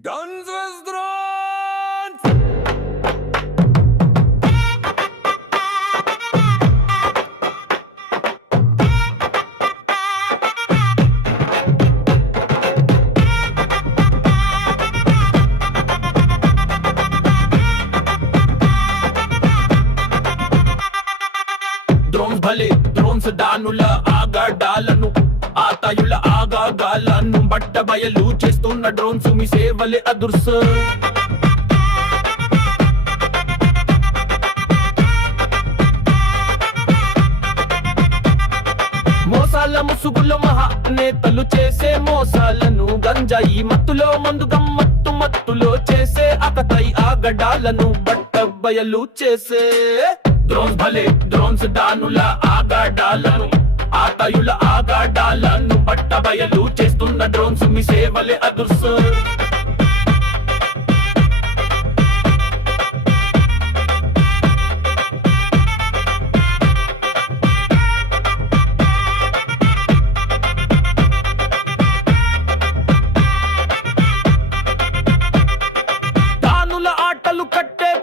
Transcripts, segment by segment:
Guns with drones! Drones భలే drones దానుల ఆగడాలను ఆతాయుల ఆగాగాలను బట్ట బయలు చేస్తున్న డ్రోన్స్ మీ సేవలే అదుర్స మోసాల ముసుగులో మహా నేతలు చేసే మోసాలను గంజాయి మత్తులో మందు గమ్మత్తు మత్తులో చేసే అకతై ఆగడాలను బట్ట బయలు చేసే డ్రోన్స్ భలే డ్రోన్స్ దానుల ఆగడాలను ఆతాయుల ఆగడాలను బట్ట బయలు చేస్తున్న డ్రోన్స్ మీ సేవలే అదుర్స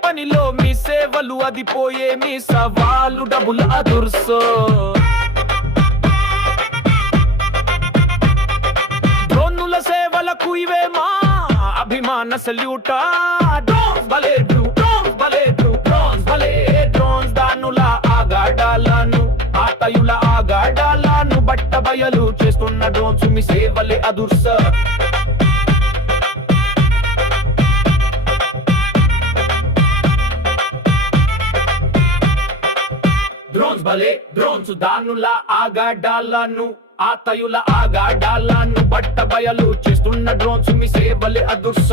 పనిలో మీ సేవలు అది పోయే మీ సవాలు డబుల్ అదుర్సో డ్రోనుల సేవలకు ఇవే మా అభిమాన సల్యూటా డ్రోన్స్ భలే డ్రోన్స్ భలే డ్రోన్స్ భలే డ్రోన్స్ దానుల ఆగడాలను ఆతాయుల ఆగడాలను బట్ట బయలు చేస్తున్న డ్రోన్స్ మీ సేవలే అదుర్స డ్రోన్స్ భలే డ్రోన్స్ దానుల ఆగడాలను ఆతాయుల ఆగడాలను బట్ట బయలు చేస్తున్న డ్రోన్స్ మీ సేవలే అదుర్స